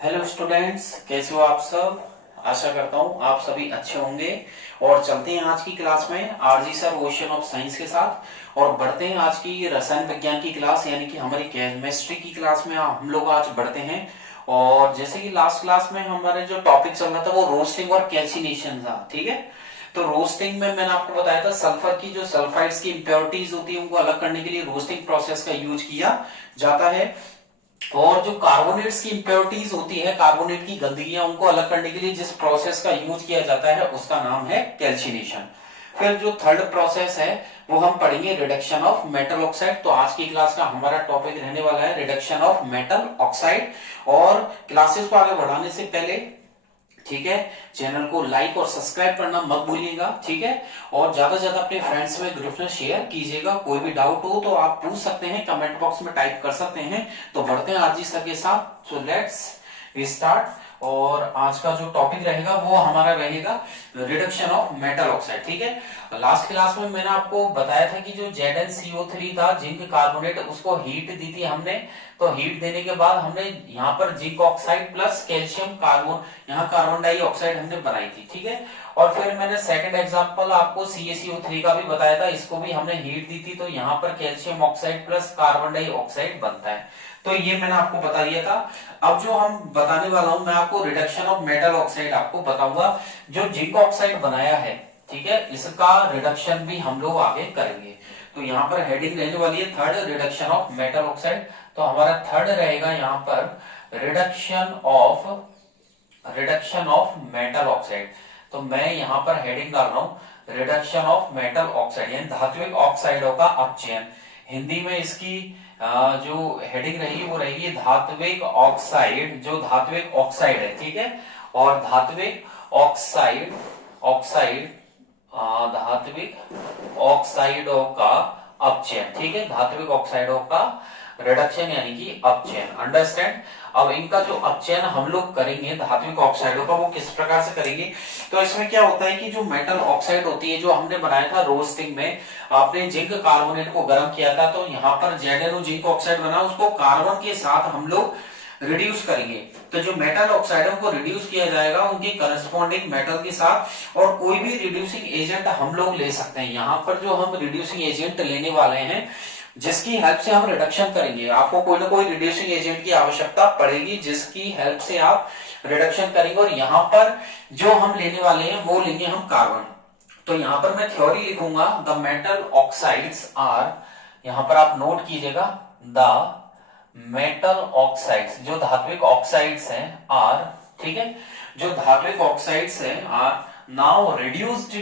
Hello students, कैसे हो आप सब। आशा करता हूँ आप सभी अच्छे होंगे। और चलते हैं आज की क्लास में RG sir ocean of science के साथ और बढ़ते हैं आज की रसायन विज्ञान की क्लास यानी कि हमारी केमिस्ट्री की क्लास में हम लोग आज बढ़ते हैं। और जैसे कि लास्ट क्लास में हमारे जो टॉपिक चल रहा था वो रोस्टिंग और कैल्सिनेशन था, ठीक है। तो रोस्टिंग में मैंने आपको बताया था सल्फर की जो सल्फाइड्स की इंप्योरिटीज होती है उनको अलग करने के लिए रोस्टिंग प्रोसेस का यूज किया जाता है। और जो कार्बोनेट्स की इंप्योरिटीज होती है, कार्बोनेट की गंदगियां, उनको अलग करने के लिए जिस प्रोसेस का यूज किया जाता है उसका नाम है कैल्सिनेशन। फिर जो थर्ड प्रोसेस है वो हम पढ़ेंगे रिडक्शन ऑफ मेटल ऑक्साइड। तो आज की क्लास का हमारा टॉपिक रहने वाला है रिडक्शन ऑफ मेटल ऑक्साइड। और क्लासेस को आगे बढ़ाने से पहले, ठीक है, चैनल को लाइक और सब्सक्राइब करना मत भूलिएगा, ठीक है। और ज्यादा से ज्यादा अपने फ्रेंड्स में, ग्रुप में शेयर कीजिएगा। कोई भी डाउट हो तो आप पूछ सकते हैं, कमेंट बॉक्स में टाइप कर सकते हैं। तो बढ़ते हैं आरजी सर के साथ। So let's start. और आज का जो टॉपिक रहेगा वो हमारा रहेगा रिडक्शन ऑफ मेटल ऑक्साइड, ठीक है। लास्ट क्लास में मैंने आपको बताया था कि जो ZnCO3 था, जिंक कार्बोनेट, उसको हीट दी थी हमने। तो हीट देने के बाद हमने यहाँ पर zinc oxide plus calcium carbon, यहाँ कार्बन डाइऑक्साइड हमने बनाई थी, ठीक है। और फिर मैंने सेकंड एग्जांपल आपको CaCO3 का भी बताया था, इसको भी हमने हीट दी थी। तो यहाँ पर calcium oxide plus carbon dioxide बनता है। तो ये मैंने आपको बता दिया था। अब जो हम बताने वाला हूं, मैं आपको रिडक्शन ऑफ मेटल ऑक्साइड आपको बताऊंगा। जो जिंक ऑक्साइड बनाया है, ठीक है, इसका रिडक्शन भी हम लोग आगे करेंगे। तो यहाँ पर हेडिंग रहने वाली है third, reduction of metal oxide. तो हमारा थर्ड रहेगा यहाँ पर रिडक्शन ऑफ मेटल ऑक्साइड। तो मैं यहाँ पर हेडिंग डाल रहा हूं रिडक्शन ऑफ मेटल ऑक्साइड, यानी धात्विक ऑक्साइडों का अपचयन। हिंदी में इसकी जो हेडिंग रहेगी वो रहेगी धात्विक ऑक्साइड, जो धात्विक ऑक्साइड है, ठीक है। और धात्विक ऑक्साइड ऑक्साइड धात्विक ऑक्साइडों का अपचयन, ठीक है। धात्विक ऑक्साइडों का रिडक्शन यानी कि अपचयन, अंडरस्टैंड। अब इनका जो अपचयन हम लोग करेंगे धात्विक ऑक्साइडों का, वो किस प्रकार से करेंगे। तो इसमें क्या होता है कि जो मेटल ऑक्साइड होती है, जो हमने बनाया था रोस्टिंग में, आपने जिंक कार्बोनेट को गर्म किया था, तो यहाँ पर ZnO जिंक ऑक्साइड बना, उसको कार्बन के साथ हम लोग रिड्यूस करेंगे। तो जो मेटल ऑक्साइड है उनको रिड्यूस किया जाएगा उनके करस्पॉन्डिंग मेटल के साथ। और कोई भी रिड्यूसिंग एजेंट हम लोग ले सकते हैं। यहाँ पर जो हम रिड्यूसिंग एजेंट लेने वाले हैं, जिसकी हेल्प से हम रिडक्शन करेंगे, आपको कोई ना कोई रिड्यूसिंग एजेंट की आवश्यकता पड़ेगी जिसकी हेल्प से आप रिडक्शन करेंगे। और यहाँ पर जो हम लेने वाले हैं वो लेंगे हम कार्बन। तो यहाँ पर मैं थ्योरी लिखूंगा, द मेटल ऑक्साइड्स आर, यहाँ पर आप नोट कीजिएगा, द मेटल ऑक्साइड्स, जो धात्विक ऑक्साइड्स हैं, आर, ठीक है, जो धात्विक ऑक्साइड्स हैं are now reduced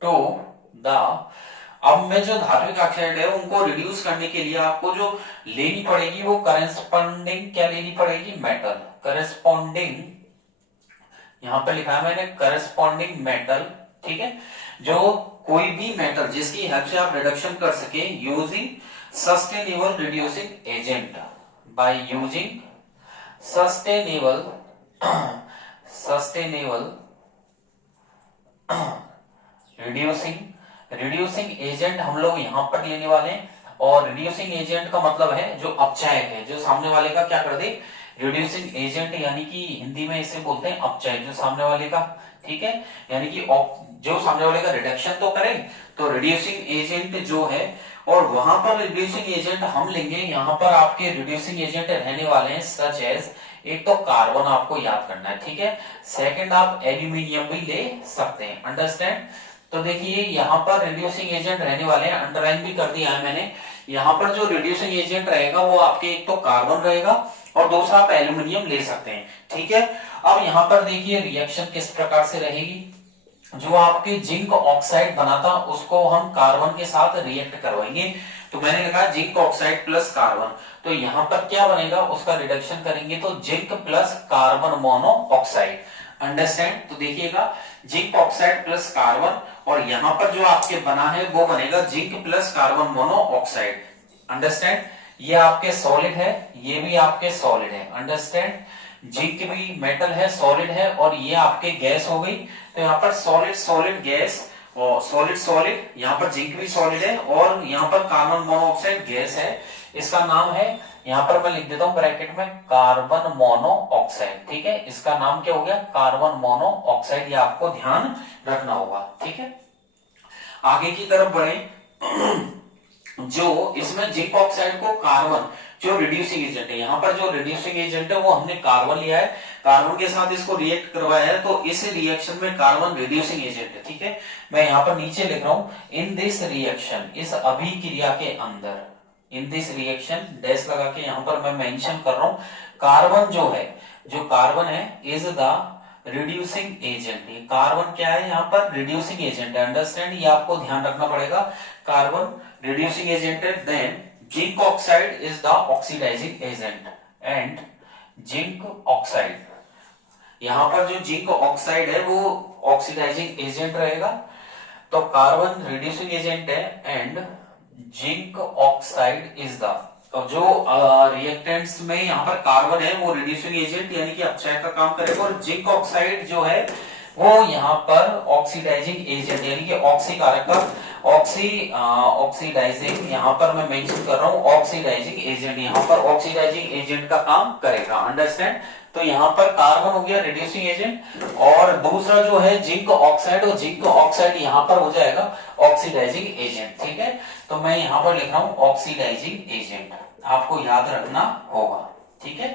to the. अब मैं जो धात्विक ऑक्साइड है उनको रिड्यूस करने के लिए आपको जो लेनी पड़ेगी वो करस्पॉन्डिंग, क्या लेनी पड़ेगी, मेटल, करस्पॉन्डिंग, यहां पर लिखा है मैंने करस्पॉन्डिंग मेटल, ठीक है। जो कोई भी मेटल जिसकी हेल्प से आप रिडक्शन कर सके using sustainable reducing agent, by using sustainable reducing agent हम लोग यहां पर लेने वाले हैं। और रिड्यूसिंग एजेंट का मतलब है जो अपचायक है, जो सामने वाले का क्या कर दे, रिड्यूसिंग एजेंट, यानी कि हिंदी में इसे बोलते हैं अपचायक, जो सामने वाले का, ठीक है, यानी कि जो सामने वाले का रिडक्शन तो करे। तो रिड्यूसिंग एजेंट जो है, और वहां पर रिड्यूसिंग एजेंट हम लेंगे, यहाँ पर आपके रिड्यूसिंग एजेंट रहने वाले हैं सच एज, एक तो कार्बन आपको याद करना है, ठीक है। सेकंड आप एल्यूमिनियम भी ले सकते हैं, अंडरस्टैंड। तो देखिए यहाँ पर रिड्यूसिंग एजेंट रहने वाले हैं, अंडरलाइन भी कर दिया है मैंने। यहाँ पर जो रिड्यूसिंग एजेंट रहेगा वो आपके एक तो कार्बन रहेगा और दूसरा आप एल्यूमिनियम ले सकते हैं, ठीक है। अब यहाँ पर देखिए रिएक्शन किस प्रकार से रहेगी। जो आपके जिंक ऑक्साइड बना था उसको हम कार्बन के साथ रिएक्ट करवाएंगे। तो मैंने लिखा जिंक ऑक्साइड प्लस कार्बन। तो यहाँ पर क्या बनेगा, उसका रिडक्शन करेंगे तो zinc plus carbon mono oxide, understand. तो देखिएगा जिंक ऑक्साइड प्लस कार्बन, और यहाँ पर जो आपके बना है वो बनेगा zinc plus carbon mono oxide, understand. ये आपके सॉलिड है, ये भी आपके सॉलिड है, अंडरस्टैंड। जिंक भी मेटल है, सॉलिड है, और ये आपके गैस हो गई। तो यहाँ पर सॉलिड सॉलिड गैस और सॉलिड सॉलिड, यहाँ पर जिंक भी सॉलिड है और यहाँ पर कार्बन मोनोऑक्साइड गैस है, इसका नाम है, यहाँ पर मैं लिख देता हूं ब्रैकेट में, कार्बन मोनोऑक्साइड। ठीक है, इसका नाम क्या हो गया, कार्बन मोनोऑक्साइड, ये आपको ध्यान रखना होगा। ठीक है, आगे की तरफ बढ़े। जो इसमें जिंक ऑक्साइड को कार्बन, जो रिड्यूसिंग एजेंट है, यहाँ पर जो रिड्यूसिंग एजेंट है वो हमने कार्बन लिया है, कार्बन के साथ इसको रिएक्ट करवाया है, तो इस रिएक्शन में कार्बन रिड्यूसिंग एजेंट है। ठीक है, मैं यहाँ पर नीचे लिख रहा हूं, इन दिस रिएक्शन, इस अभिक्रिया के अंदर, इन दिस रिएक्शन डैश लगा के यहाँ पर मैं मेंशन कर रहा हूं, कार्बन जो है, जो कार्बन है इज द रिड्यूसिंग एजेंट। ये कार्बन क्या है, यहाँ पर रिड्यूसिंग एजेंट है, अंडरस्टैंड, ये आपको ध्यान रखना पड़ेगा, कार्बन रिड्यूसिंग एजेंट है। Then zinc oxide is the oxidizing agent, and zinc oxide, यहाँ पर जो जिंक ऑक्साइड है वो ऑक्सीडाइजिंग एजेंट रहेगा, तो कार्बन रिड्यूसिंग एजेंट है and zinc oxide is the, तो जो रिएक्टेंट्स में यहाँ पर कार्बन है वो रिड्यूसिंग एजेंट यानी कि अपचय का काम करेगा, और जिंक ऑक्साइड जो है वो यहाँ पर ऑक्सीडाइजिंग एजेंट यानी कि ऑक्सीकारक का ऑक्सीडाइजिंग, यहाँ पर मैं मेंशन कर रहा हूँ ऑक्सीडाइजिंग एजेंट, यहाँ पर ऑक्सीडाइजिंग एजेंट का काम करेगा, अंडरस्टैंड। तो यहाँ पर कार्बन हो गया रिड्यूसिंग एजेंट और दूसरा जो है जिंक ऑक्साइड, और जिंक ऑक्साइड यहाँ पर हो जाएगा ऑक्सीडाइजिंग एजेंट। ठीक है, तो मैं यहाँ पर लिख रहा हूँ ऑक्सीडाइजिंग एजेंट, आपको याद रखना होगा। ठीक है,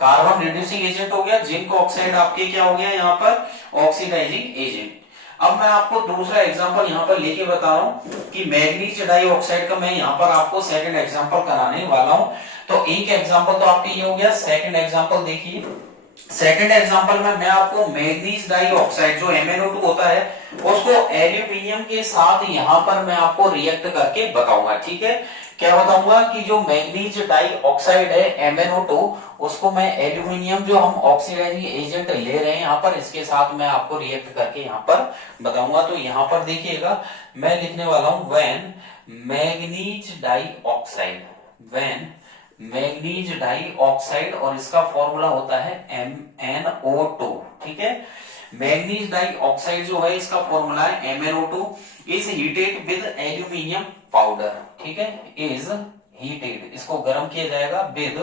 कार्बन रिड्यूसिंग एजेंट हो गया, जिंक ऑक्साइड आपके क्या हो गया यहाँ पर ऑक्सीडाइजिंग एजेंट। अब मैं आपको दूसरा एग्जांपल यहाँ पर लेके बता रहा हूँ कि मैग्नीज डाइऑक्साइड का मैं यहाँ पर आपको सेकंड एग्जांपल कराने वाला हूँ। तो एक एग्जांपल तो आपके ये हो गया, सेकंड एग्जांपल देखिए, सेकंड एग्जांपल में मैं आपको मैग्नीज डाइऑक्साइड जो MnO2 होता है उसको एल्यूमिनियम के साथ यहाँ पर मैं आपको रिएक्ट करके बताऊंगा। ठीक है, क्या बताऊंगा कि जो मैग्नीज डाइऑक्साइड है MnO2 उसको मैं एल्यूमिनियम जो हम ऑक्सीडाइजिंग एजेंट ले रहे हैं यहाँ पर, इसके साथ मैं आपको रिएक्ट करके यहाँ पर बताऊंगा। तो यहाँ पर देखिएगा मैं लिखने वाला हूं when manganese dioxide, when manganese dioxide, और इसका फॉर्मूला होता है MnO2। ठीक है, मैग्नीज डाइऑक्साइड जो है इसका फॉर्मूला है MnO2 is heated with aluminium powder. ठीक है, इज हीटेड, इसको गर्म किया जाएगा विद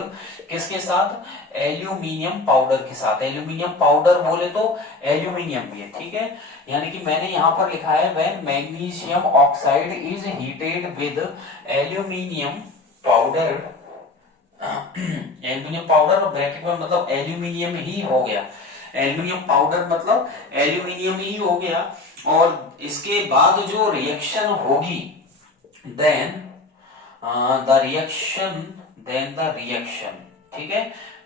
किसके साथ, एल्यूमिनियम पाउडर के साथ। एल्यूमिनियम पाउडर बोले तो एल्यूमिनियम भी है। ठीक है, यानी कि मैंने यहां पर लिखा है when magnesium oxide is heated with aluminium powder, aluminium powder और ब्रैकेट में मतलब एल्यूमिनियम ही हो गया, एल्यूमिनियम पाउडर मतलब एल्यूमिनियम ही हो गया, और इसके बाद जो रिएक्शन होगी देन द रिएक्शन, ठीक है,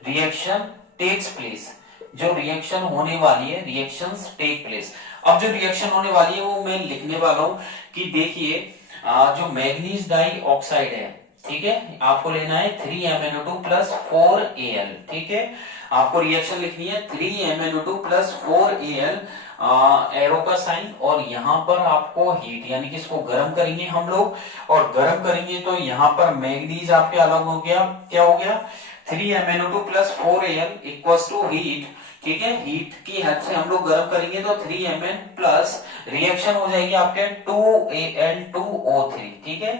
रिएक्शन टेक्स प्लेस, जो रिएक्शन होने वाली है, रिएक्शंस टेक प्लेस। अब जो रिएक्शन होने वाली है वो मैं लिखने वाला हूं कि देखिए जो मैग्नीज डाइऑक्साइड है, ठीक है, आपको लेना है 3MnO2 प्लस 4Al। ठीक है, आपको रिएक्शन लिखनी है 3MnO2 प्लस 4Al, एरो का साइन, और यहाँ पर आपको हीट यानी कि इसको गर्म करेंगे हम लोग, और गर्म करेंगे तो यहाँ पर मैग्नीज आपके अलग हो गया, क्या हो गया 3MnO2 plus 4Al equals to heat. ठीक है, हीट की हेल्प से हम लोग गर्म करेंगे तो 3Mn प्लस रिएक्शन हो जाएगी आपके 2Al2O3। ठीक है,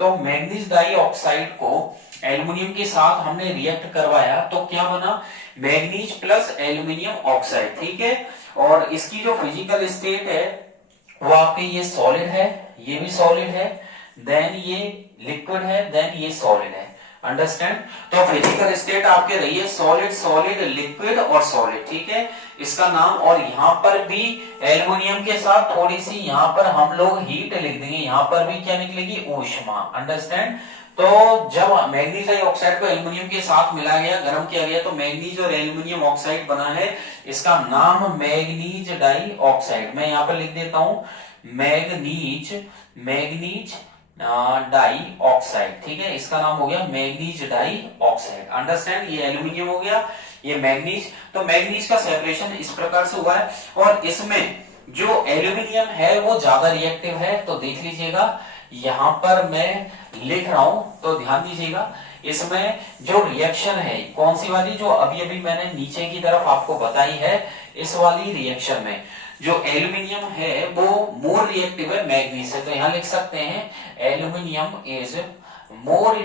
तो मैग्नीज डाइऑक्साइड को एल्युमिनियम के साथ हमने रिएक्ट करवाया तो क्या बना, मैग्नीज प्लस एल्युमिनियम ऑक्साइड। ठीक है, और इसकी जो फिजिकल स्टेट है वो आपके ये सॉलिड है, ये भी सॉलिड है, देन ये लिक्विड है, देन ये सॉलिड है, अंडरस्टैंड। तो फिजिकल स्टेट आपके रही है सॉलिड, सॉलिड, लिक्विड और सॉलिड। ठीक है, इसका नाम, और यहाँ पर भी एल्युमिनियम के साथ थोड़ी सी यहाँ पर हम लोग हीट लिख देंगे, यहाँ पर भी क्या निकलेगी, ऊष्मा, अंडरस्टैंड। तो जब मैग्नीज डाइऑक्साइड को एल्युमिनियम के साथ मिला गया, गर्म किया गया, तो मैग्नीज और एल्युमिनियम ऑक्साइड बना है, इसका नाम मैग्नीज डाइऑक्साइड। मैं यहाँ पर लिख देता हूं मैग्नीज डाइऑक्साइड। ठीक है, इसका नाम हो गया मैग्नीज डाइऑक्साइड, अंडरस्टैंड। ये एल्युमिनियम हो गया, ये मैग्नीज। तो मैग्नीज का सेपरेशन इस प्रकार से हुआ है, और इसमें जो एल्युमिनियम है वो ज्यादा रिएक्टिव है। तो देख लीजिएगा यहां पर मैं लिख रहा हूं, तो ध्यान दीजिएगा, इसमें जो रिएक्शन है कौन सी वाली, जो अभी अभी मैंने नीचे की तरफ आपको बताई है, इस वाली रिएक्शन में जो एल्यूमिनियम है वो मोर रिएक्टिव है मैग्नीज से, तो यहां लिख सकते हैं aluminium is more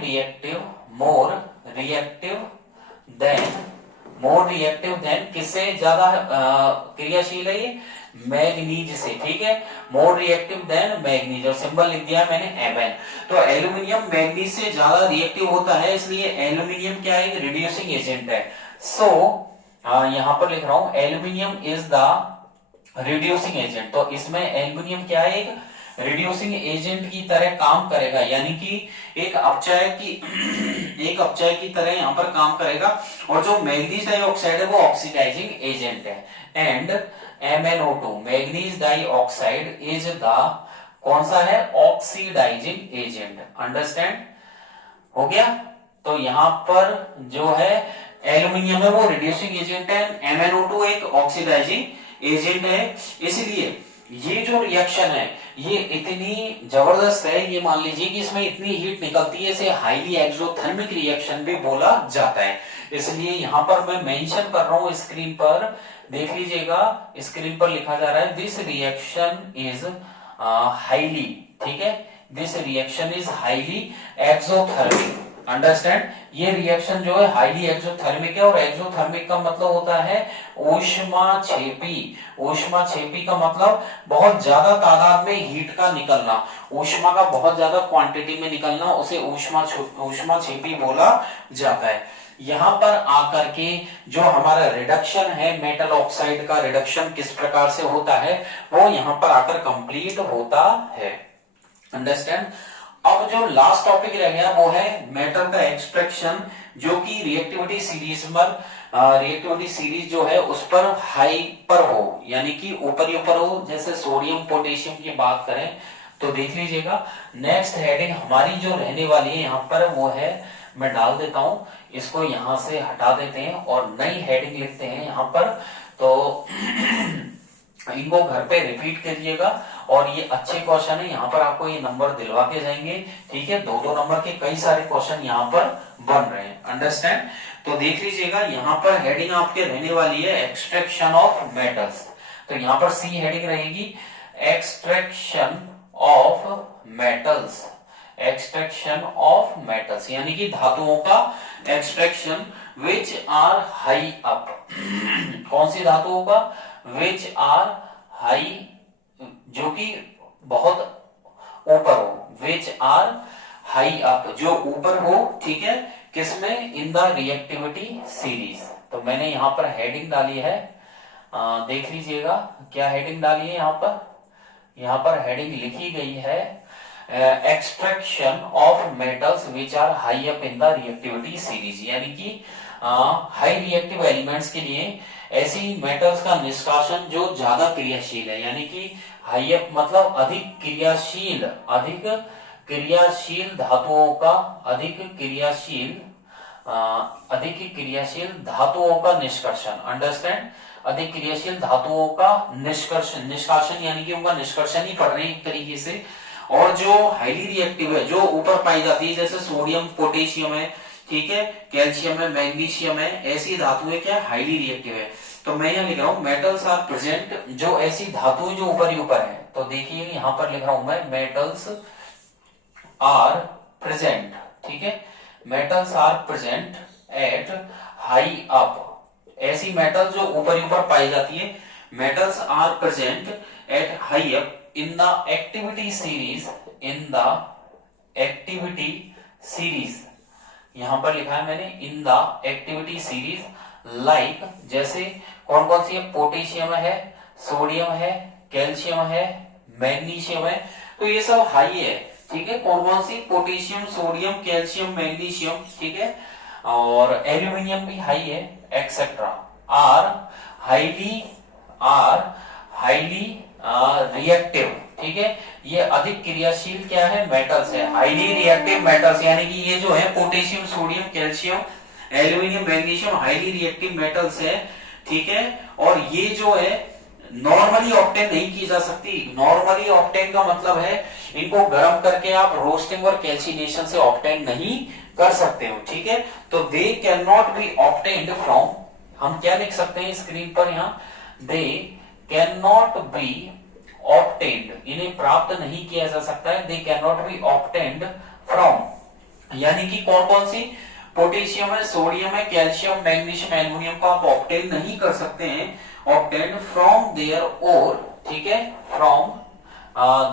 reactive than किससे ज्यादा क्रियाशील है ये, मैग्नीज से, ठीक है, मोर रिएक्टिव देन मैग्नीज, और सिंबल लिख दिया मैंने Mn। तो एल्यूमिनियम मैग्नीज से ज्यादा रिएक्टिव होता है, इसलिए एल्यूमिनियम क्या है, रिड्यूसिंग एजेंट है। सो यहां पर लिख रहा हूं aluminium is the reducing agent, तो इसमें एल्यूमिनियम क्या है, एक रिड्यूसिंग एजेंट की तरह काम करेगा, यानी कि एक अपचय की तरह यहां पर काम करेगा। और जो मैग्नीज डाइऑक्साइड है वो ऑक्सीडाइजिंग एजेंट है। And MnO2 manganese dioxide is the कौन सा है, ऑक्सीडाइजिंग एजेंट। अंडरस्टैंड हो गया। तो यहां पर जो है एल्यूमिनियम है वो रिड्यूसिंग एजेंट है, MnO2 एक ऑक्सीडाइजिंग एजेंट है। इसलिए ये जो रिएक्शन है ये इतनी जबरदस्त है, ये मान लीजिए कि इसमें इतनी हीट निकलती है, इसे हाईली एक्सोथर्मिक रिएक्शन भी बोला जाता है। इसलिए यहां पर मैं मेंशन कर रहा हूं, स्क्रीन पर देख लीजिएगा, स्क्रीन पर लिखा जा रहा है दिस रिएक्शन इज हाईली, ठीक है, this reaction is highly exothermic. Understand, ये रिएक्शन जो है हाईली एक्सोथर्मिक है, और एक्सोथर्मिक का मतलब होता है ऊष्माक्षेपी। ऊष्माक्षेपी का मतलब बहुत ज्यादा तादाद में हीट का निकलना, ऊष्मा का बहुत ज्यादा क्वांटिटी में निकलना, उसे ऊष्माक्षेपी बोला जाता है। यहां पर आकर के जो हमारा रिडक्शन है, मेटल ऑक्साइड का रिडक्शन किस प्रकार से होता है वो यहां पर आकर कंप्लीट होता है। अंडरस्टैंड। अब जो लास्ट टॉपिक रह गया वो है मेटल का एक्सट्रैक्शन, जो कि रिएक्टिविटी सीरीज जो है उस पर हाई पर हो, यानी कि ऊपर ही ऊपर हो। जैसे सोडियम पोटेशियम की बात करें तो देख लीजिएगा नेक्स्ट हेडिंग हमारी जो रहने वाली है यहाँ पर वो है, मैं डाल देता हूं, इसको यहां से हटा देते हैं और नई हेडिंग लिखते हैं यहाँ पर। तो इनको घर पे रिपीट करिएगा, और ये अच्छे क्वेश्चन है, यहाँ पर आपको ये नंबर दिलवा के जाएंगे, ठीक है। 2-2 नंबर के कई सारे क्वेश्चन यहाँ पर बन रहे हैं। अंडरस्टैंड। तो देख लीजिएगा यहाँ पर हेडिंग आपके रहने वाली है एक्सट्रैक्शन ऑफ मेटल्स। तो यहाँ पर सी हेडिंग रहेगी extraction of metals, extraction of metals यानी कि धातुओं का extraction which are high up. कौन सी धातुओं का, विच आर हाई, जो कि बहुत ऊपर हो, विच आर हाई अप, जो ऊपर हो, ठीक है, किसमें, इन द रिएक्टिविटी सीरीज। तो मैंने यहां पर हेडिंग डाली है, देख लीजिएगा क्या हेडिंग डाली है यहाँ पर हेडिंग लिखी गई है extraction of metals which are high up in the reactivity series, यानी कि हाई रिएक्टिव एलिमेंट्स के लिए ऐसी मेटल्स का निष्कासन जो ज्यादा क्रियाशील है, यानी कि हाई अप मतलब अधिक क्रियाशील धातुओं का, अधिक क्रियाशील धातुओं का निष्कर्षण। अंडरस्टैंड, अधिक क्रियाशील धातुओं का निष्कासन यानी कि उनका निष्कर्षण ही पढ़ रहे हैं एक तरीके से। और जो हाईली रिएक्टिव है, जो ऊपर पाई जाती है, जैसे सोडियम पोटेशियम है, ठीक है, कैल्शियम है, मैग्नीशियम है, ऐसी धातुएं क्या हाईली रिएक्टिव है। तो मैं यहाँ लिख रहा हूँ मेटल्स आर प्रेजेंट, जो ऐसी धातुएं जो ऊपर ही ऊपर है। तो देखिए यहाँ पर लिख रहा हूं मैं मेटल्स आर प्रेजेंट, ठीक है, metals are present at high up, ऐसी मेटल जो ऊपर ही ऊपर पाई जाती है, metals are present at high up in the activity series, in the activity series, यहां पर लिखा है मैंने in the activity series, like जैसे कौन कौन सी है, पोटेशियम है, सोडियम है, कैल्शियम है, मैग्नीशियम है, तो ये सब हाई है, ठीक है, कौन कौन सी, पोटेशियम, सोडियम, कैल्शियम, मैग्नीशियम, ठीक है, और एल्यूमिनियम भी हाई है, एक्सेट्रा, आर हाईली रिएक्टिव, ठीक है, ये अधिक क्रियाशील क्या है, मेटल्स है, हाईली रिएक्टिव मेटल्स, यानी कि ये जो है potassium, sodium, calcium, aluminium, magnesium highly reactive metals है, ठीक है। और ये जो है नॉर्मली ऑब्टेन नहीं की जा सकती। नॉर्मली ऑब्टेन का मतलब है इनको गर्म करके आप रोस्टिंग और कैल्सिनेशन से ऑब्टेन नहीं कर सकते हो, ठीक है। तो they can not be obtained from, हम क्या लिख सकते हैं स्क्रीन पर, यहाँ they can not be obtained, इन्हें प्राप्त नहीं किया जा सकता है, they can not be obtained from, यानी कि कौन कौन सी, पोटेशियम है, सोडियम है, कैल्शियम, मैग्नीशियम, एल्यूमिनियम को आप ऑब्टेन नहीं कर सकते हैं, ऑब्टेन्ड फ्रॉम देयर ओर, ठीक है, फ्रॉम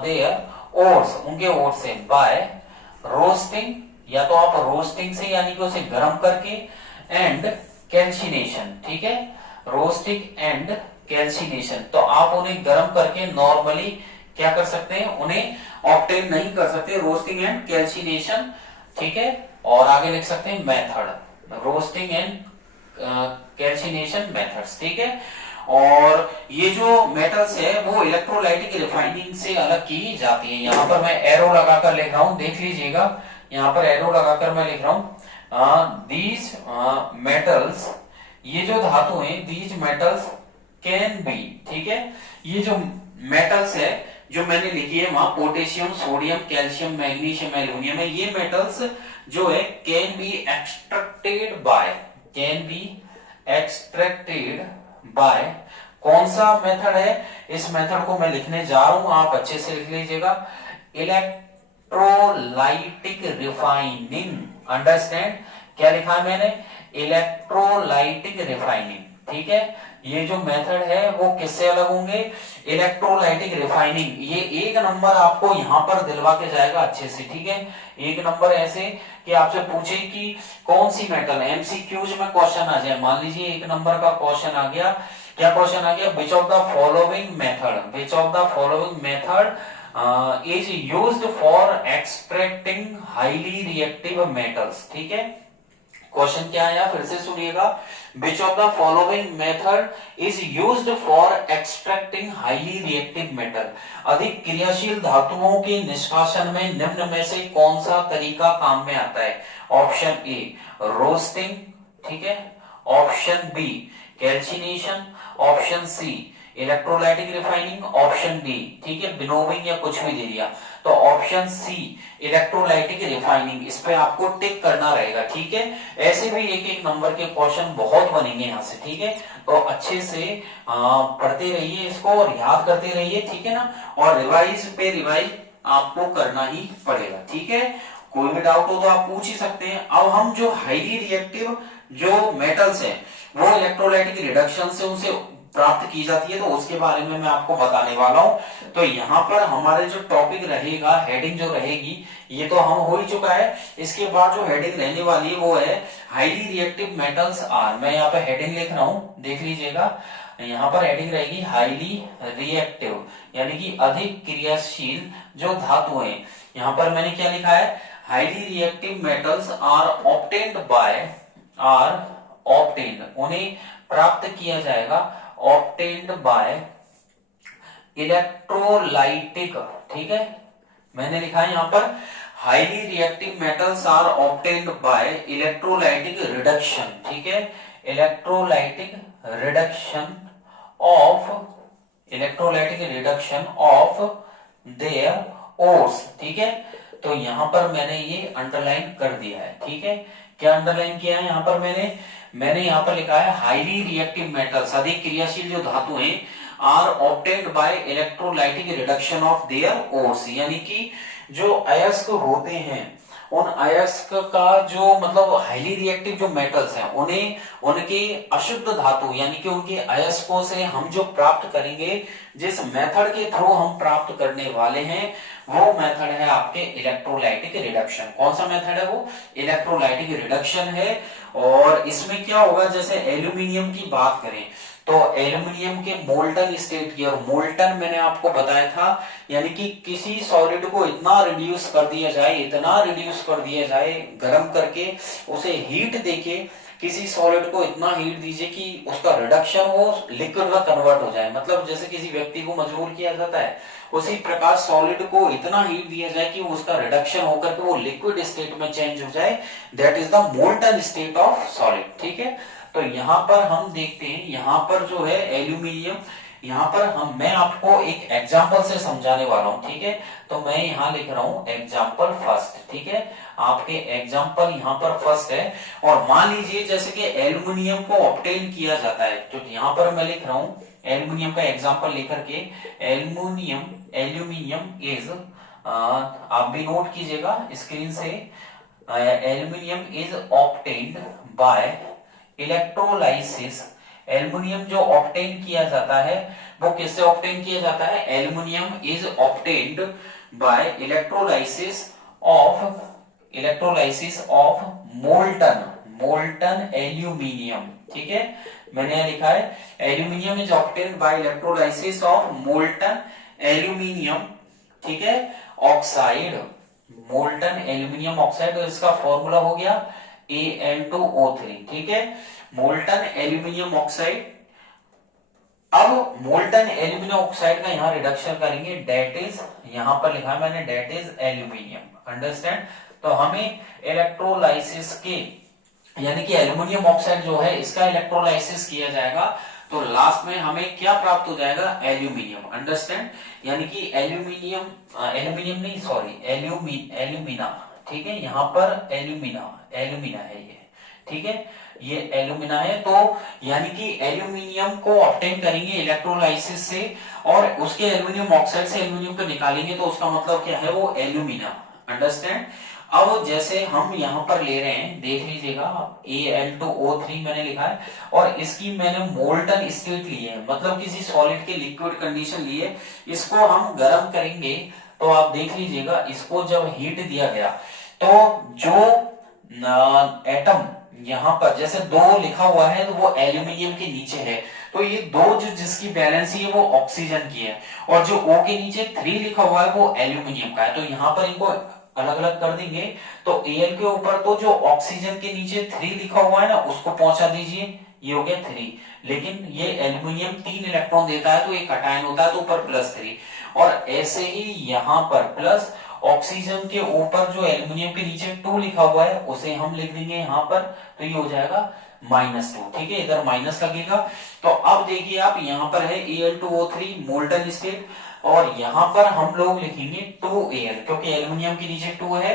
देयर ओर्स, उनके ओर से, बाय रोस्टिंग, या तो आप रोस्टिंग से यानी कि उसे गर्म करके, एंड कैल्सिनेशन, ठीक है, रोस्टिंग एंड कैल्सिनेशन, तो आप उन्हें गर्म करके नॉर्मली क्या कर सकते हैं, उन्हें ऑब्टेन नहीं कर सकते, रोस्टिंग एंड कैल्सिनेशन, ठीक है, और आगे लिख सकते हैं method, roasting and calcination methods, ठीक है। और ये जो मेटल्स है वो इलेक्ट्रोलाइटिक रिफाइनिंग से अलग की जाती है, यहां पर मैं एरो लगाकर लिख रहा हूं, देख लीजिएगा, यहां पर एरो लगाकर मैं लिख रहा हूं, दीज मेटल्स, ये जो धातु है, दीज मेटल्स कैन बी, ठीक है, ये जो मेटल्स है जो मैंने लिखी है वहां, potassium, sodium, calcium, magnesium, aluminium है, ये मेटल्स जो है can be extracted bye, can be extracted bye, कौन सा मेथड है, इस मेथड को मैं लिखने जा रहा हूं, आप अच्छे से लिख लीजिएगा, इलेक्ट्रोलाइटिक रिफाइनिंग, अंडरस्टैंड, क्या लिखा है मैंने, इलेक्ट्रोलाइटिक रिफाइनिंग, ठीक है, ये जो मेथड है वो किससे अलग होंगे, इलेक्ट्रोलाइटिक रिफाइनिंग, ये एक नंबर आपको यहां पर दिलवा के जाएगा अच्छे से, ठीक है, एक नंबर ऐसे कि आपसे पूछे कि कौन सी मेटल, एमसीक्यूज में क्वेश्चन आ जाए, मान लीजिए एक नंबर का क्वेश्चन आ गया, क्या क्वेश्चन आ गया, which of the following method, which of the following method is used for extracting highly reactive metals, ठीक है, क्वेश्चन क्या आया फिर से सुनिएगा, which of the following method is used for extracting highly reactive metal, अधिक क्रियाशील धातुओं के निष्कासन में निम्न में से कौन सा तरीका काम में आता है, ऑप्शन ए रोस्टिंग, ठीक है, option B calcination, option C electrolytic refining, option D, ठीक है, विनोविंग या कुछ भी दे दिया, तो ऑप्शन सी इलेक्ट्रोलाइटिक रिफाइनिंग, इस पे आपको टिक करना रहेगा, ठीक है, ऐसे भी एक एक नंबर के क्वेश्चन बहुत बनेंगे यहां से, ठीक है, तो अच्छे से पढ़ते रहिए इसको और याद करते रहिए, ठीक है ना, और रिवाइज पे रिवाइज आपको करना ही पड़ेगा, ठीक है, कोई भी डाउट हो तो आप पूछ ही सकते हैं। अब हम जो हाईली रिएक्टिव जो मेटल्स हैं वो इलेक्ट्रोलाइटिक रिडक्शन से उनसे प्राप्त की जाती है, तो उसके बारे में मैं आपको बताने वाला हूं। तो यहाँ पर हमारे जो टॉपिक रहेगा, हेडिंग जो रहेगी, ये तो हम हो ही चुका है, इसके बाद जो हेडिंग रहने वाली है वो है हाईली रिएक्टिव मेटल्स आर, मैं यहाँ पे हेडिंग लिख रहा हूं, देख लीजिएगा, यहाँ पर हेडिंग रहेगी हाईली रिएक्टिव, यानी कि अधिक क्रियाशील जो धातु है, यहाँ पर मैंने क्या लिखा है, highly reactive metals are obtained by, are obtained, उन्हें प्राप्त किया जाएगा, ऑब्टेन्ड बाय इलेक्ट्रोलाइटिक, ठीक है, मैंने लिखा है यहां पर highly reactive metals are obtained by electrolytic reduction, ठीक है, electrolytic reduction of, electrolytic reduction of their ores, ठीक है, तो यहां पर मैंने ये अंडरलाइन कर दिया है, ठीक है, क्या अंडरलाइन किया है यहां पर मैंने यहां पर लिखा है हाईली रिएक्टिव मेटल्स, अधिक क्रियाशील जो धातु हैं, are obtained by electrolytic reduction of their ores, यानी कि जो अयस्क होते हैं उन अयस्क का जो मतलब हाईली रिएक्टिव जो मेटल्स हैं उन्हें उनके अशुद्ध धातु यानी कि उनके अयस्कों से हम जो प्राप्त करेंगे, जिस मेथड के थ्रू हम प्राप्त करने वाले हैं वो मेथड है आपके इलेक्ट्रोलाइटिक रिडक्शन। कौन सा मेथड है वो? इलेक्ट्रोलाइटिक रिडक्शन है। और इसमें क्या होगा, जैसे एल्यूमिनियम की बात करें तो एल्यूमिनियम के मोल्टन स्टेट की, और मोल्टन मैंने आपको बताया था यानी कि किसी सॉलिड को इतना रिड्यूस कर दिया जाए, इतना रिड्यूस कर दिया जाए गर्म करके, उसे हीट देके किसी सॉलिड को इतना हीट दीजिए कि उसका रिडक्शन वो लिक्विड में कन्वर्ट हो जाए, मतलब जैसे किसी व्यक्ति को मजबूर किया जाता है उसी प्रकार सॉलिड को इतना हीट दिया जाए कि उसका रिडक्शन होकर के वो लिक्विड स्टेट में चेंज हो जाए, that is the molten state of solid. ठीक है, तो यहां पर हम देखते हैं, यहां पर जो है एल्यूमिनियम, यहां पर मैं आपको एक एग्जांपल से समझाने वाला हूं। ठीक है, तो मैं यहां लिख रहा हूं एग्जांपल फर्स्ट। ठीक है, आपके एग्जांपल यहां पर फर्स्ट है। और मान लीजिए जैसे कि एल्यूमिनियम को ऑब्टेन किया जाता है, तो यहां पर मैं लिख रहा हूं एल्यूमिनियम का एग्जांपल लेकर के, एल्यूमिनियम इज, आप भी नोट कीजिएगा स्क्रीन से, aluminium is obtained by electrolysis. Aluminium जो ऑब्टेन किया जाता है वो किससे ऑब्टेन किया जाता है? Aluminium is obtained by electrolysis of molten aluminium. ठीक है, मैंने यहां लिखा है aluminium is obtained by electrolysis of molten aluminium, ठीक है, ऑक्साइड, मोल्टन एल्यूमिनियम ऑक्साइड। तो इसका फॉर्मूला हो गया Al2O3। ठीक है, मोल्टन एल्यूमिनियम ऑक्साइड। अब मोल्टन एल्यूमिनियम ऑक्साइड का यहां रिडक्शन करेंगे, डेट इज, यहां पर लिखा है मैंने, डेट इज एल्यूमिनियम। अंडरस्टैंड? तो हमें इलेक्ट्रोलाइसिस के, यानी कि एल्यूमिनियम ऑक्साइड जो है इसका इलेक्ट्रोलाइसिस किया जाएगा तो लास्ट में हमें क्या प्राप्त हो जाएगा? एल्यूमिनियम। अंडरस्टैंड? यानी कि एल्यूमिनियम नहीं, सॉरी, एल्यूमिना। ठीक है, यहां पर एल्यूमिना है ये। ठीक है, ये एल्यूमिना है। तो यानी कि एल्यूमिनियम को ऑब्टेन करेंगे इलेक्ट्रोलाइसिस से और उसके एल्यूमिनियम ऑक्साइड से एल्यूमिनियम को निकालेंगे तो उसका मतलब क्या है? वो एल्यूमिना। अंडरस्टैंड? अब जैसे हम यहां पर ले रहे हैं, देख लीजिएगा, Al2O3 मैंने लिखा है और इसकी मैंने मोल्टन स्टेट ली है, मतलब किसी सॉलिड के लिक्विड कंडीशन ली है। इसको हम गर्म करेंगे तो आप देख लीजिएगा, इसको जब हीट दिया गया तो जो एटम यहां पर जैसे 2 लिखा हुआ है तो वो एल्यूमिनियम के नीचे है, तो ये 2 जो जिसकी वैलेंसी है वो ऑक्सीजन की है, और जो O के नीचे 3 लिखा हुआ है वो एल्यूमिनियम का है। तो यहां पर इनको अलग अलग कर देंगे तो Al के ऊपर तो जो ऑक्सीजन के नीचे 3 लिखा हुआ है ना उसको पहुंचा दीजिए, ये हो गया 3। लेकिन ये एल्यूमिनियम 3 इलेक्ट्रॉन देता है तो ये कटायन होता है तो ऊपर +3, और ऐसे ही यहां पर प्लस ऑक्सीजन के ऊपर जो एल्यूमिनियम के नीचे 2 लिखा हुआ है उसे हम लिख देंगे यहां पर, तो ये हो जाएगा -2। ठीक है, इधर माइनस लगेगा। तो अब देखिए आप, यहां पर है Al2O3 मोल्टन स्टेट और यहां पर हम लोग लिखेंगे 2Al, क्योंकि एल्यूमिनियम के नीचे 2 है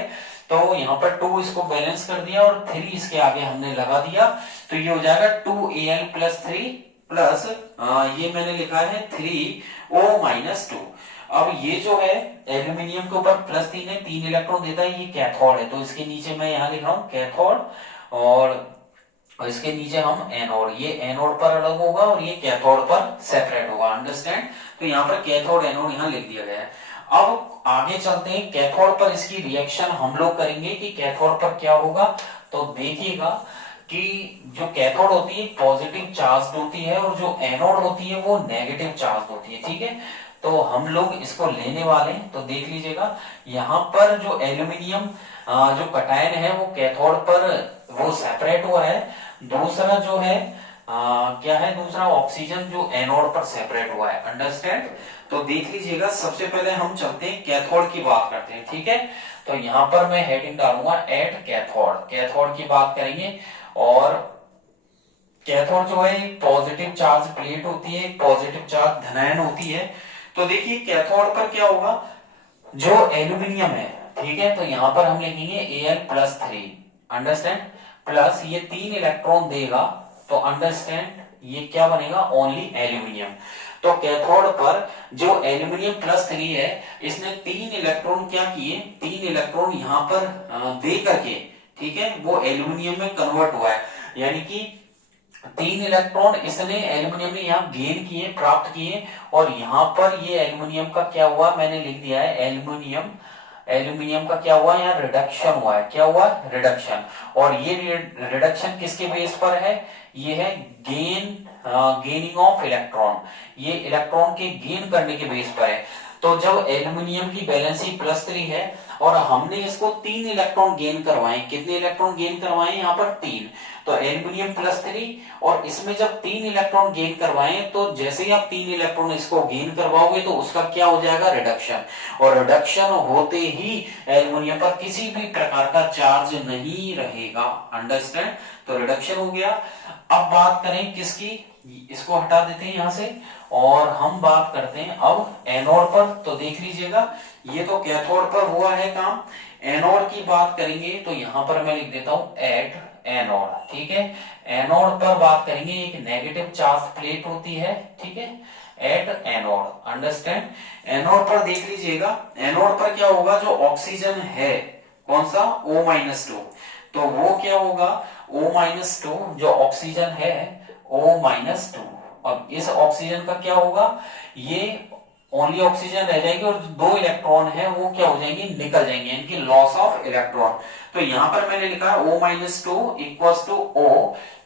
तो यहां पर 2 इसको बैलेंस कर दिया और 3 इसके आगे हमने लगा दिया, तो ये हो जाएगा 2Al + 3 प्लस ये मैंने लिखा है 3O-2। अब ये जो है एल्यूमिनियम के ऊपर +3 है, 3 इलेक्ट्रॉन देता है, ये कैथोड है, तो इसके नीचे मैं यहां लिख रहा हूं कैथोड, और इसके नीचे हम एनोड, ये एनोड पर अलग होगा और ये कैथोड पर सेपरेट होगा। अंडरस्टैंड? तो यहाँ पर कैथोड एनोड यहाँ लिख दिया गया है। अब आगे चलते हैं, कैथोड पर इसकी रिएक्शन हम लोग करेंगे कि कैथोड पर क्या होगा। तो देखिएगा कि जो कैथोड होती है पॉजिटिव चार्ज होती है और जो एनोड होती है वो नेगेटिव चार्ज होती है। ठीक है, तो हम लोग इसको लेने वाले हैं, तो देख लीजिएगा यहाँ पर जो एल्यूमिनियम जो कटायन है वो कैथोड पर वो सेपरेट हुआ है, दूसरा जो है क्या है, दूसरा ऑक्सीजन जो एनोड पर सेपरेट हुआ है। अंडरस्टैंड? तो देख लीजिएगा, सबसे पहले हम चलते हैं कैथोड की बात करते हैं। ठीक है, तो यहां पर मैं हेडिंग डालूंगा एट कैथोड, कैथोड की बात करेंगे। और कैथोड जो है पॉजिटिव चार्ज प्लेट होती है, पॉजिटिव चार्ज धनायन होती है। तो देखिए कैथोड पर क्या होगा, जो एल्यूमिनियम है, ठीक है, तो यहां पर हम लिखेंगे Al+3। अंडरस्टैंड? प्लस ये 3 इलेक्ट्रॉन देगा तो अंडरस्टैंड ये क्या बनेगा? Only aluminium. तो कैथोड पर जो एल्यूमिनियम +3 है इसने 3 इलेक्ट्रॉन क्या किए, 3 इलेक्ट्रॉन यहां पर दे करके, ठीक है, वो एल्यूमिनियम में कन्वर्ट हुआ है, यानी कि 3 इलेक्ट्रॉन इसने एल्यूमिनियम ने यहाँ गेन किए, प्राप्त किए, और यहां पर ये एल्यूमिनियम का क्या हुआ, मैंने लिख दिया है एल्यूमिनियम का क्या हुआ, यहाँ रिडक्शन हुआ है। क्या हुआ? रिडक्शन। और ये रिडक्शन किसके बेस पर है? ये है गेनिंग ऑफ इलेक्ट्रॉन, ये इलेक्ट्रॉन के गेन करने के बेस पर है। तो जब एल्यूमिनियम की वैलेंसी +3 है और हमने इसको 3 इलेक्ट्रॉन गेन करवाए, कितने इलेक्ट्रॉन गेन करवाए यहाँ पर? 3। तो एल्यूमिनियम +3 और इसमें जब 3 इलेक्ट्रॉन गेन करवाए तो जैसे ही आप 3 इलेक्ट्रॉन इसको गेन करवाओगे तो उसका क्या हो जाएगा? रिडक्शन। और रिडक्शन होते ही एल्यूमिनियम पर किसी भी प्रकार का चार्ज नहीं रहेगा। अंडरस्टैंड? तो रिडक्शन हो गया। अब बात करें किसकी, इसको हटा देते हैं यहां से और हम बात करते हैं अब एनोड पर। तो देख लीजिएगा ये तो कैथोड पर हुआ है काम। एनोड की बात करेंगे तो यहां पर मैं लिख देता हूं एट एनोड, ठीक है। एनोड पर बात करेंगे, एक नेगेटिव चार्ज प्लेट होती है, ठीक है, एट एनोड, अंडरस्टैंड। एनोड पर देख लीजिएगा, एनोड पर क्या होगा, जो ऑक्सीजन है कौन सा, O-2, तो वो क्या होगा, O-2 जो ऑक्सीजन है O-2, अब इस ऑक्सीजन का क्या होगा, ये ओनली ऑक्सीजन रह जाएगी और दो इलेक्ट्रॉन है वो क्या हो जाएंगे, निकल जाएंगे, इनकी लॉस ऑफ इलेक्ट्रॉन। तो यहां पर मैंने लिखा है O-2 equals to O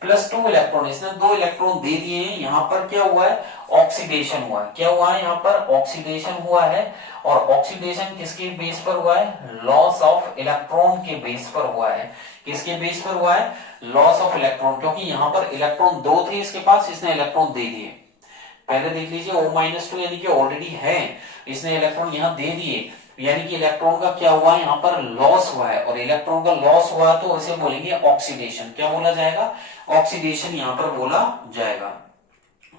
plus 2 electron, इसने 2 इलेक्ट्रॉन दे दिए हैं। यहां पर क्या हुआ है, ऑक्सीडेशन हुआ है, क्या हुआ है, यहां पर ऑक्सीडेशन हुआ है। और ऑक्सीडेशन किसके बेस पर हुआ है, लॉस ऑफ इलेक्ट्रॉन के बेस पर हुआ है। किसके बेस पर हुआ है, लॉस ऑफ इलेक्ट्रॉन, क्योंकि यहां पर इलेक्ट्रॉन 2 थे इसके पास, इसने इलेक्ट्रॉन दे दिए। पहले देख लीजिए O-2 यानी कि ऑलरेडी है, इसने इलेक्ट्रॉन यहां दे दिए, यानी कि इलेक्ट्रॉन का क्या हुआ है, यहां पर लॉस हुआ है। और इलेक्ट्रॉन का लॉस हुआ तो इसे बोलेंगे ऑक्सीडेशन। क्या बोला जाएगा, ऑक्सीडेशन यहां पर बोला जाएगा।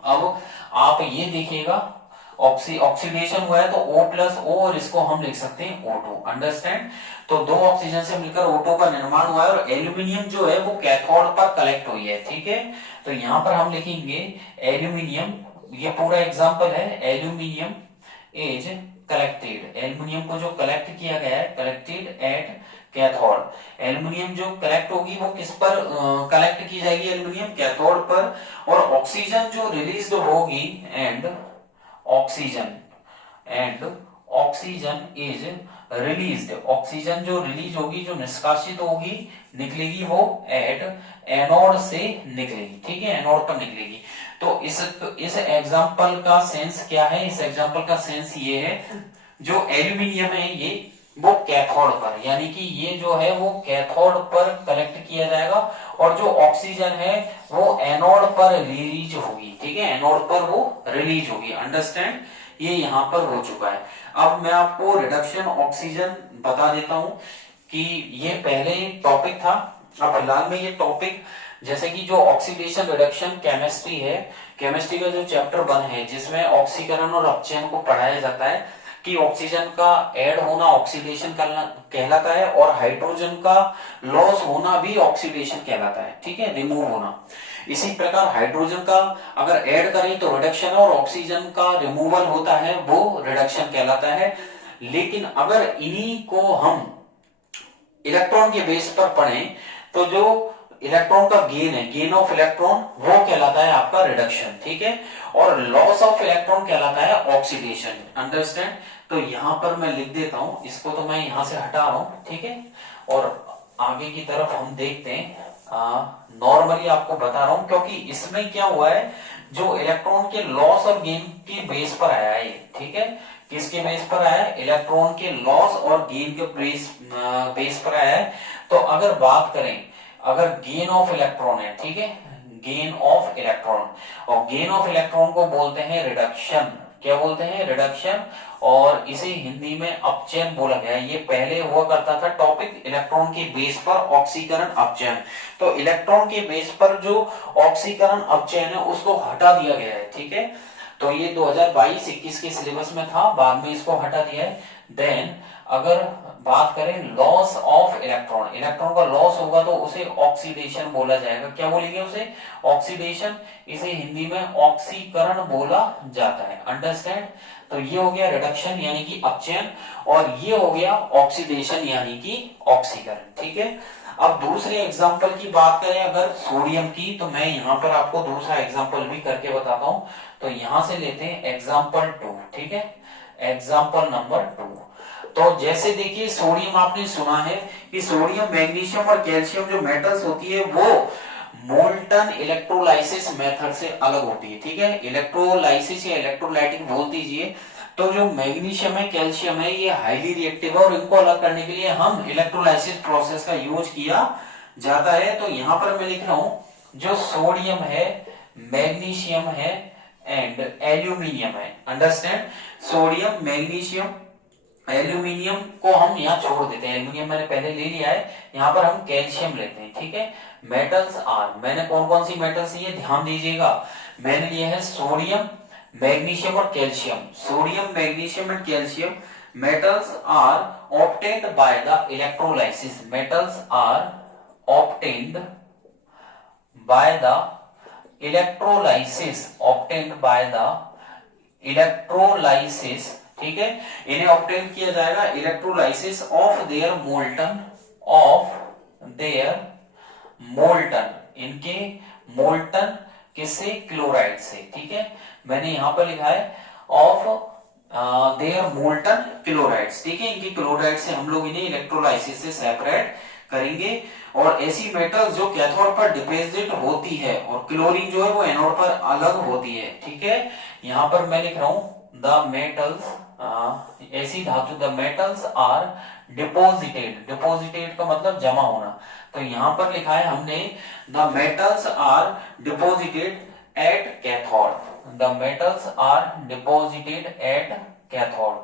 अब आप ये देखिएगा, ऑक्सीडेशन हुआ है तो O प्लस O, और इसको हम लिख सकते हैं O2, अंडरस्टैंड। तो दो ऑक्सीजन से मिलकर O2 का निर्माण हुआ है, और एल्यूमिनियम जो है वो कैथोड पर कलेक्ट हुई है, ठीक है। तो यहां पर हम लिखेंगे एल्यूमिनियम, ये पूरा एग्जांपल है, एल्यूमिनियम इज कलेक्टेड, एल्यूमिनियम को जो कलेक्ट किया गया है, कलेक्टेड एट कैथोड। एल्यूमिनियम जो कलेक्ट होगी वो किस पर कलेक्ट की जाएगी, एल्यूमिनियम कैथोड पर। और ऑक्सीजन जो रिलीज होगी and oxygen is released, oxygen जो रिलीज होगी, जो निष्कासित होगी, निकलेगी, वो एट एनोड से निकलेगी, ठीक है, एनोड पर निकलेगी। तो इस एग्जांपल का सेंस क्या है, इस एग्जांपल का सेंस ये है, जो एल्यूमिनियम है ये वो कैथोड पर, यानी कि ये जो है वो कैथोड पर कलेक्ट किया जाएगा, और जो ऑक्सीजन है वो एनोड पर रिलीज होगी, ठीक है, एनोड पर वो रिलीज होगी, अंडरस्टैंड। ये यहां पर हो चुका है। अब मैं आपको रिडक्शन ऑक्सीजन बता देता हूं कि ये पहले टॉपिक था, अब फिलहाल में ये टॉपिक, जैसे कि जो ऑक्सीडेशन रिडक्शन केमिस्ट्री है, केमिस्ट्री का जो चैप्टर 1 है जिसमें ऑक्सीकरण और अपचयन को पढ़ाया जाता है कि ऑक्सीजन का ऐड होना ऑक्सीडेशन कहलाता है, और हाइड्रोजन का लॉस होना भी ऑक्सीडेशन कहलाता है, ठीक है, रिमूव होना। इसी प्रकार हाइड्रोजन का अगर ऐड करें तो रिडक्शन, और ऑक्सीजन का रिमूवल होता है वो रिडक्शन कहलाता है। लेकिन अगर इन्हीं को हम इलेक्ट्रॉन के बेस पर पढ़ें तो जो इलेक्ट्रॉन का गेन है, गेन ऑफ इलेक्ट्रॉन, वो कहलाता है आपका रिडक्शन, ठीक है, और लॉस ऑफ इलेक्ट्रॉन कहलाता है ऑक्सीडेशन, अंडरस्टैंड। तो यहां पर मैं लिख देता हूं, इसको तो मैं यहां से हटा रहा हूं, ठीक है, और आगे की तरफ हम देखते हैं। नॉर्मली आपको बता रहा हूं क्योंकि इसमें क्या हुआ है, जो इलेक्ट्रॉन के लॉस और गेन के बेस पर आया है, ठीक है, किसके बेस पर आया है, इलेक्ट्रॉन के लॉस और गेन के बेस पर आया है। तो अगर बात करें, अगर गेन ऑफ इलेक्ट्रॉन है, ठीक है, गेन ऑफ इलेक्ट्रॉन, और गेन ऑफ इलेक्ट्रॉन को बोलते हैं रिडक्शन, क्या बोलते हैं, रिडक्शन, और इसे हिंदी में अपचयन बोला गया है। ये पहले हुआ करता था टॉपिक इलेक्ट्रॉन के बेस पर ऑक्सीकरण अपचयन, तो इलेक्ट्रॉन के बेस पर जो ऑक्सीकरण अपचयन है उसको हटा दिया गया है, ठीक है। तो ये 2022-21 के सिलेबस में था, बाद में इसको हटा दिया है। देन अगर बात करें लॉस ऑफ इलेक्ट्रॉन, इलेक्ट्रॉन का लॉस होगा तो उसे ऑक्सीडेशन बोला जाएगा, क्या बोलेंगे उसे, ऑक्सीडेशन, इसे हिंदी में ऑक्सीकरण बोला जाता है, अंडरस्टैंड। तो ये हो गया रिडक्शन यानी कि अपचयन, और ये हो गया ऑक्सीडेशन यानी कि ऑक्सीकरण, ठीक है। अब दूसरे एग्जाम्पल की बात करें अगर सोडियम की, तो मैं यहां पर आपको दूसरा एग्जाम्पल भी करके बताता हूं। तो यहां से लेते हैं एग्जाम्पल 2, ठीक है, एग्जाम्पल नंबर 2। तो जैसे देखिए सोडियम, आपने सुना है कि सोडियम, मैग्नीशियम और कैल्शियम जो मेटल्स होती है वो मोल्टन इलेक्ट्रोलाइसिस मेथड से अलग होती है, ठीक है, इलेक्ट्रोलाइसिस या इलेक्ट्रोलाइटिक बोल दीजिए। तो जो मैग्नीशियम है, कैल्शियम है, ये हाईली रिएक्टिव है, और इनको अलग करने के लिए हम इलेक्ट्रोलाइसिस प्रोसेस का यूज किया जाता है। तो यहां पर मैं लिख रहा हूं, जो सोडियम है, मैग्नीशियम है एंड एल्यूमिनियम है, अंडरस्टैंड, सोडियम, मैग्नीशियम, एल्यूमिनियम को हम यहाँ छोड़ देते हैं, एल्यूमिनियम मैंने पहले ले लिया है, यहाँ पर हम कैल्शियम लेते हैं, ठीक है। मेटल्स आर, मैंने कौन कौन सी मेटल्स लिए ध्यान दीजिएगा, मैंने लिया है सोडियम, मैग्नीशियम और calcium, sodium, magnesium and calcium. metals are obtained by the electrolysis. Metals are obtained by the electrolysis. Obtained by the electrolysis. ठीक है, इन्हें ऑब्टेन किया जाएगा इलेक्ट्रोलाइसिस ऑफ देयर मोल्टन, इनके मोल्टन किससे, क्लोराइड से। ठीक है, मैंने यहां पर लिखा है ऑफ देयर मोल्टन क्लोराइड्स। ठीक है, इनकी क्लोराइड से हम लोग इन्हें इलेक्ट्रोलाइसिस से सेपरेट करेंगे। और ऐसी मेटल जो कैथोड पर डिपोजिट होती है और क्लोरीन जो है वो एनोड पर अलग होती है। ठीक है, यहां पर मैं लिख रहा हूं द मेटल्स, ऐसी धातु, the metals are deposited. Deposited का मतलब जमा होना, तो यहां पर लिखा है हमने the metals are deposited at cathode. The metals are deposited at cathode.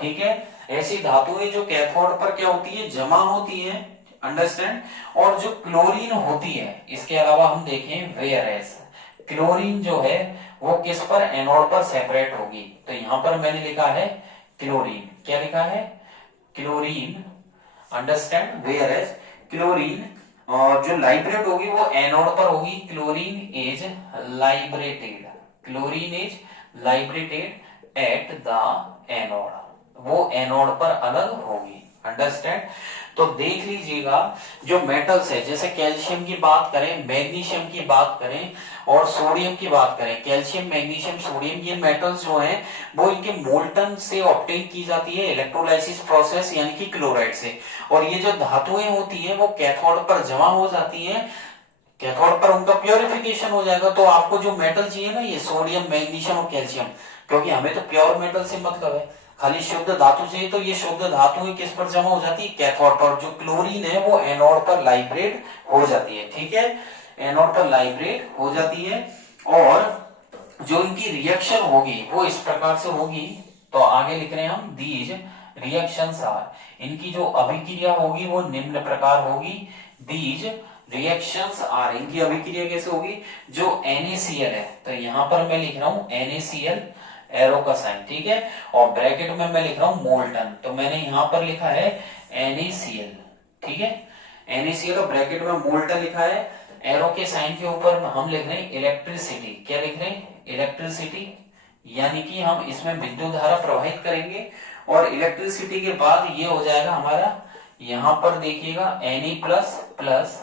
ठीक है, ऐसी धातुएं जो कैथोड पर क्या होती है, जमा होती है, अंडरस्टैंड। और जो क्लोरीन होती है, इसके अलावा हम देखें वेयर एज क्लोरीन जो है वो किस पर, एनोड पर सेपरेट होगी। तो यहां पर मैंने लिखा है क्लोरीन, क्या लिखा है, chlorine, understand. Whereas chlorine और जो लाइब्रेट होगी वो एनोड पर होगी। Chlorine is liberated, chlorine is liberated at the anode, वो एनोड पर अलग होगी, अंडरस्टैंड। तो देख लीजिएगा जो मेटल्स है, जैसे कैल्शियम की बात करें, मैग्नीशियम की बात करें और सोडियम की बात करें, कैल्शियम, मैग्नीशियम, सोडियम, ये मेटल्स जो हैं वो इनके मोल्टन से ऑब्टेन की जाती है इलेक्ट्रोलाइसिस प्रोसेस यानी कि क्लोराइड से। और ये जो धातुएं होती हैं वो कैथोड पर जमा हो जाती हैं, कैथोड पर उनका प्योरिफिकेशन हो जाएगा। तो आपको जो मेटल चाहिए ना, ये सोडियम, मैग्नीशियम और कैल्शियम, क्योंकि हमें तो प्योर मेटल से मतलब है, खाली शुद्ध धातु चाहिए, तो ये शुद्ध धातुएं किस पर जमा हो जाती है, कैथोड पर। जो क्लोरीन है वो एनोड पर लाइब्रेट हो जाती है। ठीक है, एनोड पर लाइब्रेट हो जाती है। और जो इनकी रिएक्शन होगी वो इस प्रकार से होगी, तो आगे लिख रहे हैं हम, दीज रिएक्शंस आर, इनकी जो अभिक्रिया होगी वो निम्न प्रकार होगी। दीज रिएक्शंस आर, इनकी अभिक्रिया कैसे होगी, जो NaCl है, तो यहां पर मैं लिख रहा हूं NaCl, एरो का साइन। ठीक है, और ब्रैकेट में मैं लिख रहा हूं मोल्टन, तो मैंने यहां पर लिखा है NaCl। ठीक है, NaCl और ब्रैकेट में मोल्टन लिखा है, एरो के साइन के ऊपर हम लिख रहे हैं इलेक्ट्रिसिटी। क्या लिख रहे हैं, इलेक्ट्रिसिटी, यानी कि हम इसमें विद्युत धारा प्रवाहित करेंगे। और इलेक्ट्रिसिटी के बाद ये हो जाएगा हमारा, यहां पर देखिएगा Na plus plus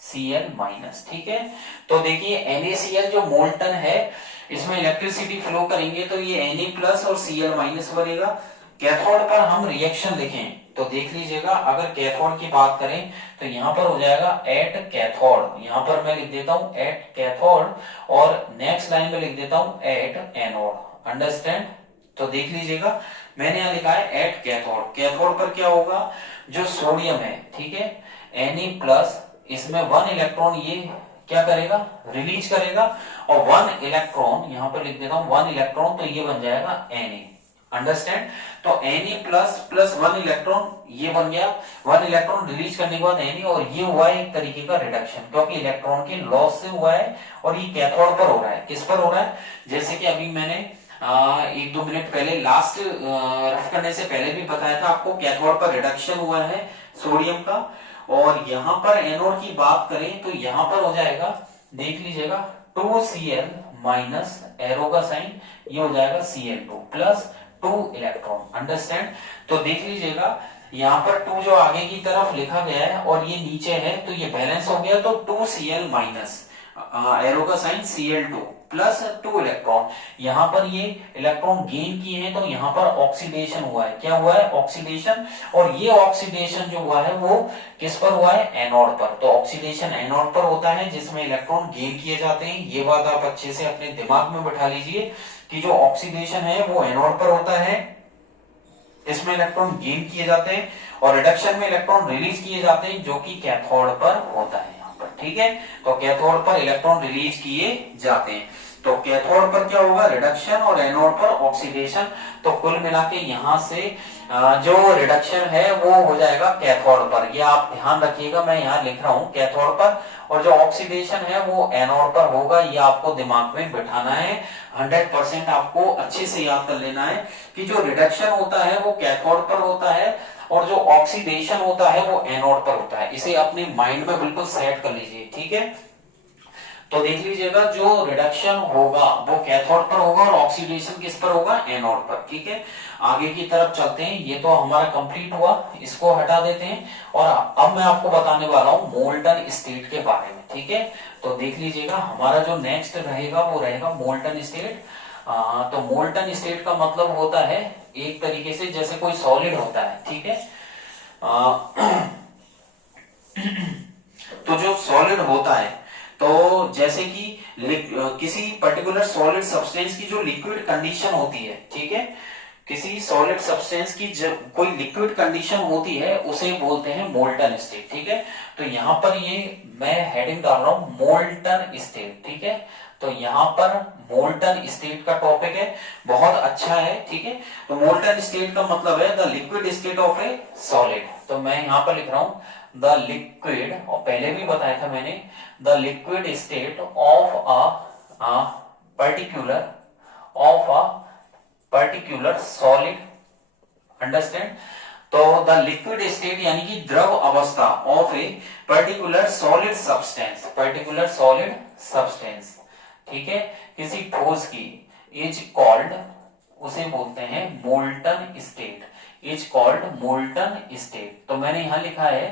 Cl minus. ठीक है, तो देखिए NaCl जो मोल्टन है, इसमें इलेक्ट्रिसिटी फ्लो करेंगे तो ये Na प्लस और Cl माइनस बनेगा। कैथोड पर हम रिएक्शन लिखें तो देख लीजिएगा, अगर कैथोड की बात करें तो यहां पर हो जाएगा एट कैथोड, यहां पर मैं लिख देता हूं एट कैथोड, और नेक्स्ट लाइन में लिख देता हूं एट एनोड, अंडरस्टैंड। तो देख लीजिएगा मैंने यहां लिखा है एट कैथोड। कैथोड पर क्या होगा, जो सोडियम है, ठीक है, Na प्लस, इसमें 1 इलेक्ट्रॉन ये क्या करेगा, रिलीज करेगा, और 1 इलेक्ट्रॉन, यहां पर लिख देता हूं 1 इलेक्ट्रॉन, तो ये बन जाएगा Na, अंडरस्टैंड। तो Na प्लस प्लस 1 इलेक्ट्रॉन, ये बन गया 1 इलेक्ट्रॉन रिलीज करने के बाद Na, और ये हुआ है एक तरीके का रिडक्शन, क्योंकि इलेक्ट्रॉन के लॉस से हुआ है, और ये कैथोड पर हो रहा है। किस पर हो रहा है, जैसे कि अभी मैंने 1-2 मिनट पहले लास्ट रफ करने से पहले भी बताया था आपको, कैथोड पर रिडक्शन हुआ है सोडियम का। और यहां पर एनोड की बात करें तो यहां पर हो जाएगा, देख लीजिएगा 2Cl माइनस, एरो का साइन, ये हो जाएगा Cl2 प्लस 2 इलेक्ट्रॉन, अंडरस्टैंड। तो देख लीजिएगा यहाँ पर 2 जो आगे की तरफ लिखा गया है और ये नीचे है, तो ये बैलेंस हो गया, तो 2Cl माइनस, एरो का साइन Cl2 प्लस 2 इलेक्ट्रॉन। यहाँ पर ये इलेक्ट्रॉन गेन किए हैं, तो यहाँ पर ऑक्सीडेशन हुआ है। क्या हुआ है, ऑक्सीडेशन। और ये ऑक्सीडेशन जो हुआ है वो किस पर हुआ है, एनोड पर। तो ऑक्सीडेशन एनोड पर होता है, जिसमें इलेक्ट्रॉन गेन किए जाते हैं। ये बात आप अच्छे से अपने दिमाग में बैठा लीजिए कि जो ऑक्सीडेशन है वो एनोड पर होता है, इसमें इलेक्ट्रॉन गेन किए जाते हैं, और रिडक्शन में इलेक्ट्रॉन रिलीज किए जाते हैं, जो कि कैथोड पर होता है यहाँ पर। ठीक है, तो कैथोड पर इलेक्ट्रॉन रिलीज किए जाते हैं। तो कैथोड पर क्या होगा, रिडक्शन, और एनोड पर ऑक्सीडेशन। तो कुल मिला के यहाँ से जो रिडक्शन है वो हो जाएगा कैथोड पर, ये आप ध्यान रखिएगा, मैं यहाँ लिख रहा हूँ कैथोड पर, और जो ऑक्सीडेशन है वो एनोड पर होगा। ये आपको दिमाग में बिठाना है, 100% आपको अच्छे से याद कर लेना है कि जो रिडक्शन होता है वो कैथोड पर होता है और जो ऑक्सीडेशन होता है वो एनोड पर होता है। इसे अपने माइंड में बिल्कुल सेट कर लीजिए, ठीक है। तो देख लीजिएगा, जो रिडक्शन होगा वो कैथोड पर होगा और ऑक्सीडेशन किस पर होगा, एनोड पर, ठीक है। आगे की तरफ चलते हैं, ये तो हमारा कंप्लीट हुआ, इसको हटा देते हैं। और अब मैं आपको बताने वाला हूं मोल्टन स्टेट के बारे में, ठीक है। तो देख लीजिएगा, हमारा जो नेक्स्ट रहेगा वो रहेगा मोल्टन स्टेट। तो मोल्टन स्टेट का मतलब होता है एक तरीके से जैसे कोई सॉलिड होता है, ठीक है। तो जो सॉलिड होता है, तो जैसे कि किसी पर्टिकुलर सॉलिड सब्सटेंस की जो लिक्विड कंडीशन होती है, ठीक है, किसी सॉलिड सब्सटेंस की जब कोई लिक्विड कंडीशन होती है उसे बोलते हैं मोल्टन स्टेट, ठीक है। तो यहाँ पर ये मैं हेडिंग डाल रहा हूं मोल्टन स्टेट, ठीक है। तो यहाँ पर मोल्टन स्टेट का टॉपिक है, बहुत अच्छा है, ठीक है। तो मोल्टन स्टेट का मतलब है the liquid state of A solid. तो मैं यहाँ पर लिख रहा हूं द लिक्विड, और पहले भी बताया था मैंने, the liquid state of a particular solid, understand. तो द लिक्विड स्टेट यानी कि द्रव अवस्था of a particular solid substance, ठीक है, किसी ठोस की, इज कॉल्ड, उसे बोलते हैं molten state, is called molten state. तो मैंने यहां लिखा है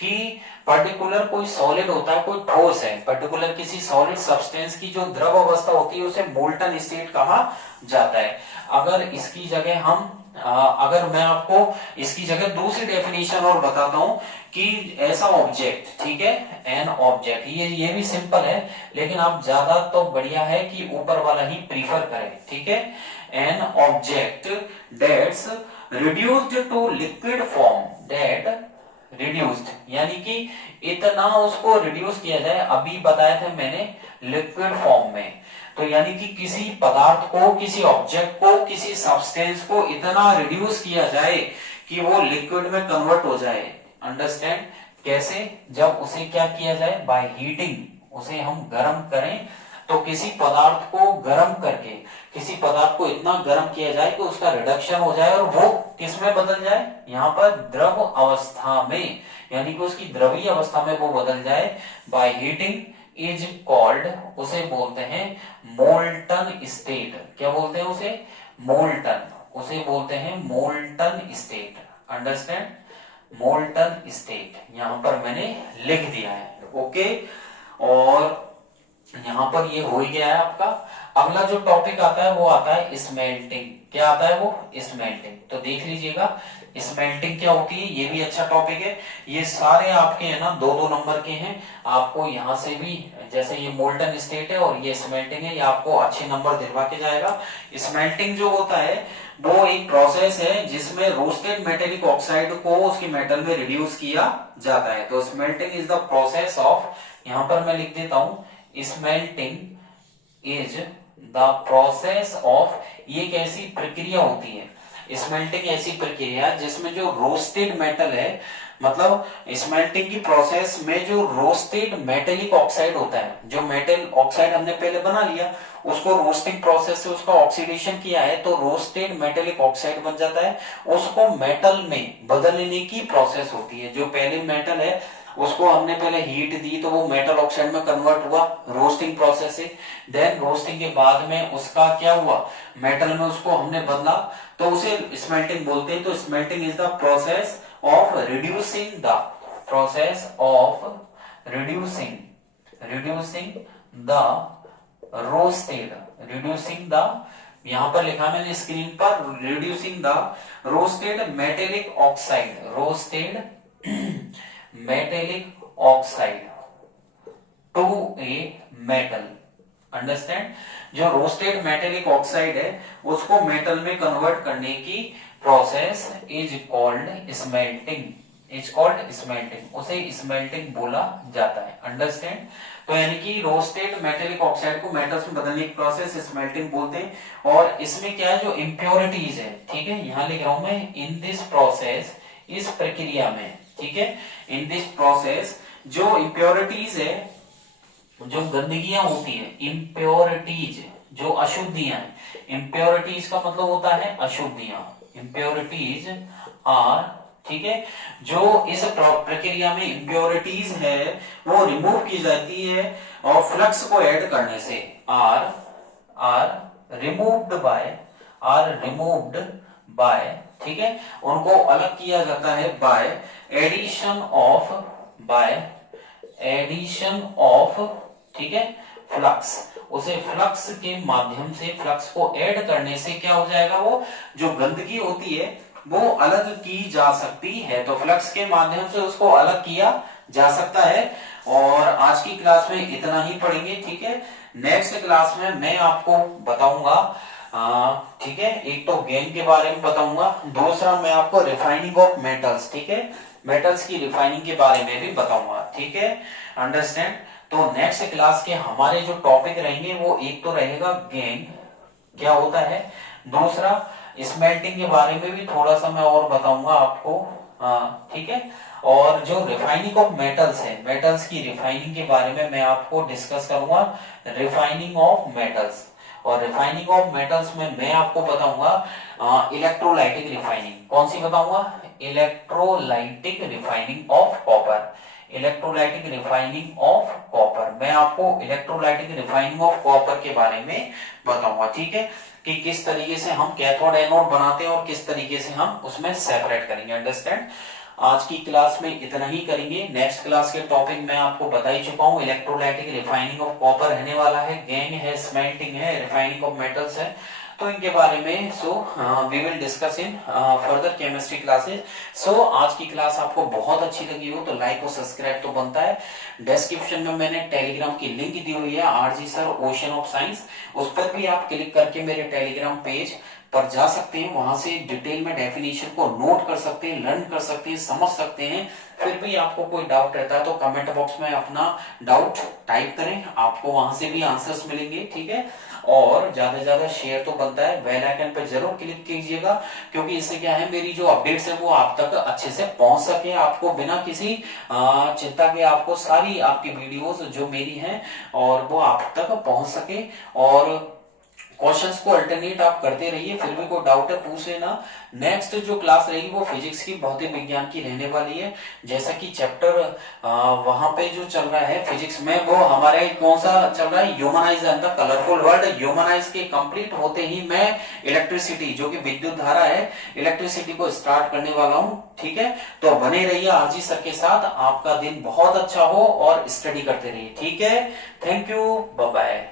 कि पर्टिकुलर कोई सॉलिड होता है, कोई ठोस है, पर्टिकुलर किसी सॉलिड सब्सटेंस की जो द्रव अवस्था होती है उसे मोल्टन स्टेट कहा जाता है। अगर इसकी जगह हम अगर मैं आपको इसकी जगह दूसरी डेफिनेशन और बताता हूं कि ऐसा ऑब्जेक्ट, ठीक है, एन ऑब्जेक्ट, ये भी सिंपल है, लेकिन आप ज्यादा तो बढ़िया है कि ऊपर वाला ही प्रीफर करें, ठीक है। An object that's reduced to liquid form, that reduced यानी कि इतना उसको रिड्यूस किया जाए, अभी बताया था मैंने लिक्विड फॉर्म में। तो यानी कि किसी पदार्थ को, किसी ऑब्जेक्ट को, किसी सब्सटेंस को इतना रिड्यूस किया जाए कि वो लिक्विड में कन्वर्ट हो जाए। अंडरस्टैंड, कैसे, जब उसे क्या किया जाए, बाय हीटिंग, उसे हम गर्म करें। तो किसी पदार्थ को गर्म करके, किसी पदार्थ को इतना गर्म किया जाए कि उसका रिडक्शन हो जाए और वो किस में बदल जाए, यहाँ पर द्रव अवस्था में, यानी कि उसकी द्रवीय अवस्था में वो बदल जाए, बाय हीटिंग इज कॉल्ड, उसे बोलते हैं मोल्टन स्टेट। क्या बोलते हैं उसे, मोल्टन, उसे बोलते हैं molten state. Understand, molten state यहां पर मैंने लिख दिया है, ओके। और यहां पर ये हो ही गया है आपका। अगला जो टॉपिक आता है वो आता है स्मेल्टिंग। क्या आता है वो, स्मेल्टिंग। तो देख लीजिएगा स्मेल्टिंग क्या होती है, ये भी अच्छा टॉपिक है। ये सारे आपके है ना 2-2 नंबर के हैं। आपको यहाँ से भी, जैसे ये मोल्टन स्टेट है और ये स्मेल्टिंग है, ये आपको अच्छे नंबर दिलवा के जाएगा। स्मेल्टिंग जो होता है वो एक प्रोसेस है जिसमें रोस्टेड मेटेलिक ऑक्साइड को उसकी मेटल में रिड्यूस किया जाता है। तो smelting is the process of, यहां पर मैं लिख देता हूं, smelting is the process of, ये एक ऐसी प्रक्रिया होती है, स्मेल्टिंग ऐसी प्रक्रिया जिसमें जो रोस्टेड मेटल है, मतलब स्मेल्टिंग की प्रोसेस में जो रोस्टेड मेटेलिक ऑक्साइड होता है, जो मेटल ऑक्साइड हमने पहले बना लिया, उसको रोस्टिंग प्रोसेस से उसका ऑक्सीडेशन किया है तो रोस्टेड मेटेलिक ऑक्साइड बन जाता है। उसको मेटल में बदलने की प्रोसेस होती है। जो पहले मेटल है उसको हमने पहले हीट दी तो वो मेटल ऑक्साइड में कन्वर्ट हुआ रोस्टिंग प्रोसेस से। देन रोस्टिंग के बाद में उसका क्या हुआ, मेटल में उसको हमने बदला, तो उसे स्मेल्टिंग बोलते हैं। तो smelting is the process of reducing the roasted, यहां पर लिखा मैंने स्क्रीन पर, reducing the roasted metallic oxide to a metal. Understand, जो रोस्टेड मेटेलिक ऑक्साइड है उसको मेटल में कन्वर्ट करने की process is called smelting. Is called smelting, उसे स्मेल्टिंग बोला जाता है। अंडरस्टैंड? तो यानी कि रोस्टेड मेटेलिक ऑक्साइड को मेटल्स में बदलने की प्रोसेस स्मेल्टिंग बोलते हैं। और इसमें क्या है, जो इम्प्योरिटीज है, ठीक है, यहां लिख रहा हूं मैं, इन दिस प्रोसेस, इस प्रक्रिया में, ठीक है, इन दिस प्रोसेस जो इम्प्योरिटीज है, जो गंदगियां होती है, इम्प्योरिटीज, जो अशुद्धियां हैं, इम्प्योरिटीज का मतलब होता है अशुद्धियां, इम्प्योरिटीज आर, ठीक है, जो इस प्रक्रिया में इम्प्योरिटीज है वो रिमूव की जाती है और फ्लक्स को ऐड करने से, are removed by, are removed by, ठीक है, उनको अलग किया जाता है by addition of, by addition of, ठीक है, फ्लक्स, उसे फ्लक्स के माध्यम से, फ्लक्स को ऐड करने से क्या हो जाएगा, वो जो गंदगी होती है वो अलग की जा सकती है। तो फ्लक्स के माध्यम से उसको अलग किया जा सकता है। और आज की क्लास में इतना ही पढ़ेंगे, ठीक है। नेक्स्ट क्लास में मैं आपको बताऊंगा, ठीक है, एक तो गैंग के बारे में बताऊंगा, दूसरा मैं आपको रिफाइनिंग ऑफ मेटल्स, ठीक है, मेटल्स की रिफाइनिंग के बारे में भी बताऊंगा, ठीक है। अंडरस्टैंड? तो नेक्स्ट क्लास के हमारे जो टॉपिक रहेंगे वो एक तो रहेगा गैंग क्या होता है, दूसरा स्मेल्टिंग के बारे में भी थोड़ा सा मैं और बताऊंगा आपको, ठीक है, और जो रिफाइनिंग ऑफ मेटल्स है, मेटल्स की रिफाइनिंग के बारे में मैं आपको डिस्कस करूंगा, रिफाइनिंग ऑफ मेटल्स। और रिफाइनिंग ऑफ मेटल्स में मैं आपको बताऊंगा इलेक्ट्रोलाइटिक रिफाइनिंग, कौन सी बताऊंगा, electrolytic refining of copper, electrolytic refining of copper, मैं आपको इलेक्ट्रोलाइटिक रिफाइनिंग ऑफ कॉपर के बारे में बताऊंगा, ठीक है, कि किस तरीके से हम कैथोड एनोड बनाते हैं और किस तरीके से हम उसमें सेपरेट करेंगे। अंडरस्टैंड? आज की क्लास में इतना ही करेंगे। नेक्स्ट क्लास के टॉपिक मैं आपको बता ही चुका हूं, इलेक्ट्रोलाइटिक रिफाइनिंग ऑफ कॉपर रहने वाला है, गैंग है, स्मेल्टिंग है, रिफाइनिंग ऑफ मेटल्स है, तो इनके बारे में we will discuss in further chemistry classes. आज की क्लास आपको बहुत अच्छी लगी हो तो लाइक और सब्सक्राइब तो बनता है। डिस्क्रिप्शन में मैंने टेलीग्राम की लिंक दी हुई है, RG sir ocean of science, उस पर भी आप क्लिक करके मेरे टेलीग्राम पेज पर जा सकते हैं, वहां से डिटेल में डेफिनेशन को नोट कर सकते हैं, लर्न कर सकते हैं, समझ सकते हैं। फिर भी आपको कोई डाउट रहता है तो कमेंट बॉक्स में अपना डाउट टाइप करें, आपको वहां से भी आंसर्स मिलेंगे, ठीक है। और ज्यादा से ज्यादा शेयर तो बनता है, बेल आइकन पर जरूर क्लिक कीजिएगा, क्योंकि इससे क्या है, मेरी जो अपडेट्स है वो आप तक अच्छे से पहुंच सके, आपको बिना किसी चिंता के आपको सारी आपकी वीडियोस जो मेरी हैं और वो आप तक पहुंच सके। और क्वेश्चंस को अल्टरनेट आप करते रहिए, फिर भी कोई डाउट है पूछ लेना। नेक्स्ट जो क्लास रहेगी वो फिजिक्स की, भौतिक विज्ञान की रहने वाली है, जैसा कि चैप्टर वहां पे जो चल रहा है फिजिक्स में, वो हमारे कौन सा चल रहा है, humanise and the colourful world. Humanise के कंप्लीट होते ही मैं इलेक्ट्रिसिटी, जो कि विद्युत धारा है, इलेक्ट्रिसिटी को स्टार्ट करने वाला हूँ, ठीक है। तो बने रहिए आरजी सर के साथ, आपका दिन बहुत अच्छा हो और स्टडी करते रहिए, ठीक है। Thank you, bye bye.